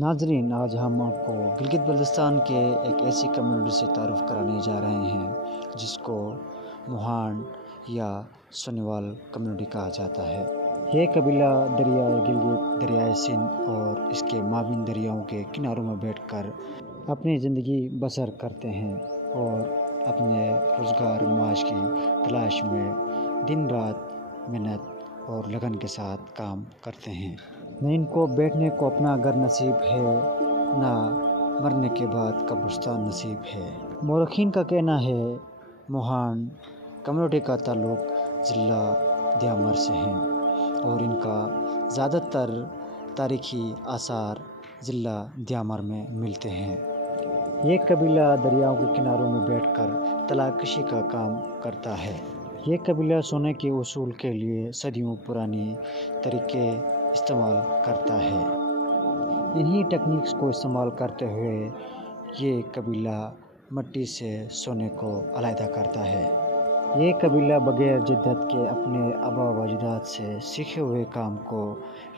ناظرین، آج ہم آپ کو گلگت بلتستان کے ایک ایسی کمیونٹی سے تعارف کرانے جا رہے ہیں جس کو موہان یا سونیوال کمیونٹی کہا جاتا ہے۔ یہ قبیلہ دریائے گلگت، دریائے سندھ اور اس کے مابین دریاؤں کے کناروں میں بیٹھ کر اپنی زندگی بسر کرتے ہیں اور اپنے روزگار معاش کی تلاش میں دن رات محنت اور لگن کے ساتھ کام کرتے ہیں۔ نہ ان کو بیٹھنے کو اپنا گھر نصیب ہے، نہ مرنے کے بعد قبرستان نصیب ہے۔ مورخین کا کہنا ہے موہان کمیونٹی کا تعلق ضلع دیامر سے ہے اور ان کا زیادہ تر تاریخی آثار ضلع دیامر میں ملتے ہیں۔ یہ قبیلہ دریاؤں کے کناروں میں بیٹھ کر طلع کشی کا کام کرتا ہے۔ یہ قبیلہ سونے کے حصول کے لیے صدیوں پرانی طریقے استعمال کرتا ہے۔ انہی ٹیکنیکس کو استعمال کرتے ہوئے یہ قبیلہ مٹی سے سونے کو علیحدہ کرتا ہے۔ یہ قبیلہ بغیر جدت کے اپنے آباء و اجداد سے سیکھے ہوئے کام کو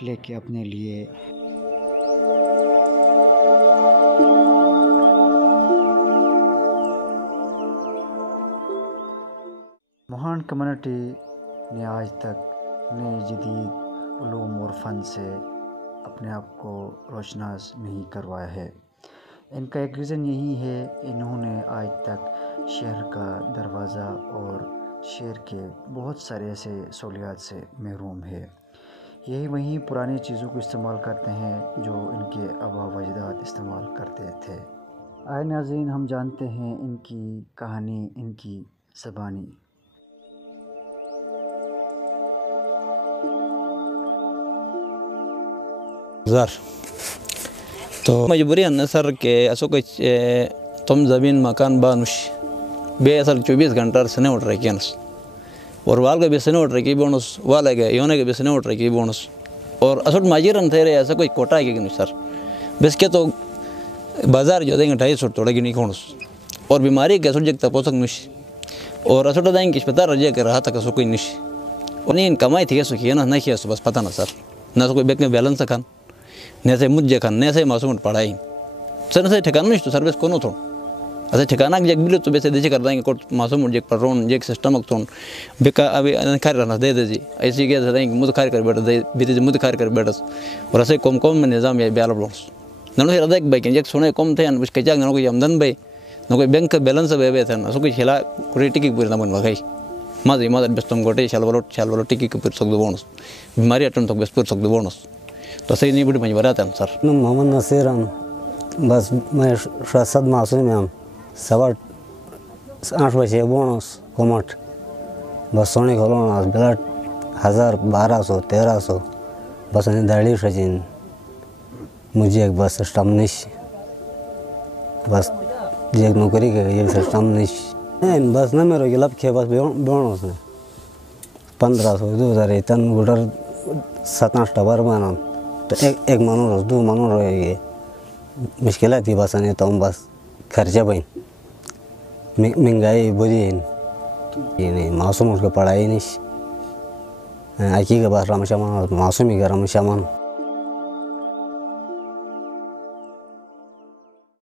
لے کے اپنے لیے موہان کمیونٹی نے آج تک نئے جدید علوم اور فن سے اپنے آپ کو روشناس نہیں کروایا ہے۔ ان کا ایک ریزن یہی ہے، انہوں نے آج تک شہر کا دروازہ اور شہر کے بہت سارے ایسے سہولیات سے محروم ہے۔ یہی وہیں پرانی چیزوں کو استعمال کرتے ہیں جو ان کے آباء و اجداد استعمال کرتے تھے۔ آئے ناظرین، ہم جانتے ہیں ان کی کہانی، ان کی زبانی۔ تو مجبوری ہے سر کہ ایسا کچھ تم زمین مکان بانوش بے اصل 24 گھنٹہ سنے اٹھ رہے کینس اور وال کے بھی سنے اٹھ رہے کی بونس والے گئے یونے کے بھی سنے اٹھ رہے کی بونس اور اصل ماجرن تھے رہے ایسا کوئی کوٹا ہے کہ سر بس کے تو بازار جو دیں گے 250 توڑے گی نہیں کھونس اور بیماری کے اصل جگتا پوسک نش اور اصل دائیں گے اسپتال رجے کے رہا تھا کہ کوئی نش اور نہیں کمائی تھی ایسو کی نا نہیں کیا بس پتہ نہ سر نہ کوئی بیک میں بیلنس کھان نیسے مجھے کھان نیسے معصوم پڑھائی سر نسے ٹھکانا نہیں تو سروس کونو تھو ایسے ٹھکانا جگ ملے تو بیسے دیجے کر دیں گے کوٹ معصوم جگ پر رون جگ سسٹمک تھون بیکا ابھی کھار رہنا دے دے جی ایسی کہ دیں گے مجھ کھار کر بیٹھ دے بیتے مجھ کھار کر بیٹھ اور ایسے قوم میں نظام یا بیال بلونس نہ نو ہر ایک بھائی کہ جگ سونے قوم تھے اس کے جگ نہ کوئی آمدن بھائی نہ کوئی بینک بیلنس بے تھے نہ کوئی کھیلا کوئی ٹکی پوری نہ بن بھائی ماضی مادر بس تم گوٹے شال والو ٹکی کے پور سکتے بونس بیماری اٹن تک بس پور سکتے بونس تو صحیح نہیں بڑی مجبور آتے ہیں سر۔ محمد نصیر بس میں صد معصوم ہم 8:15 بجے بونس کومٹ بس سونے کھولونا بلٹ 1000 1200 1300 بس انہیں داڑھی شجین مجھے ایک بس سسٹم نش بس یہ ایک نوکری کے یہ سسٹم نش بس نہ میرے لب کے بس بونس میں 1500 2000 تن گٹر 7-8 ٹبر بنا تو ایک منو روز 2 منو رہے گی مشکلات تھی بس نہیں تو ہم بس خرچہ بھائی مہنگائی بڑی یہ نہیں معصوم اس کو پڑھائی نہیں آئی کے بعد رام شمان معصومی کا رام شمان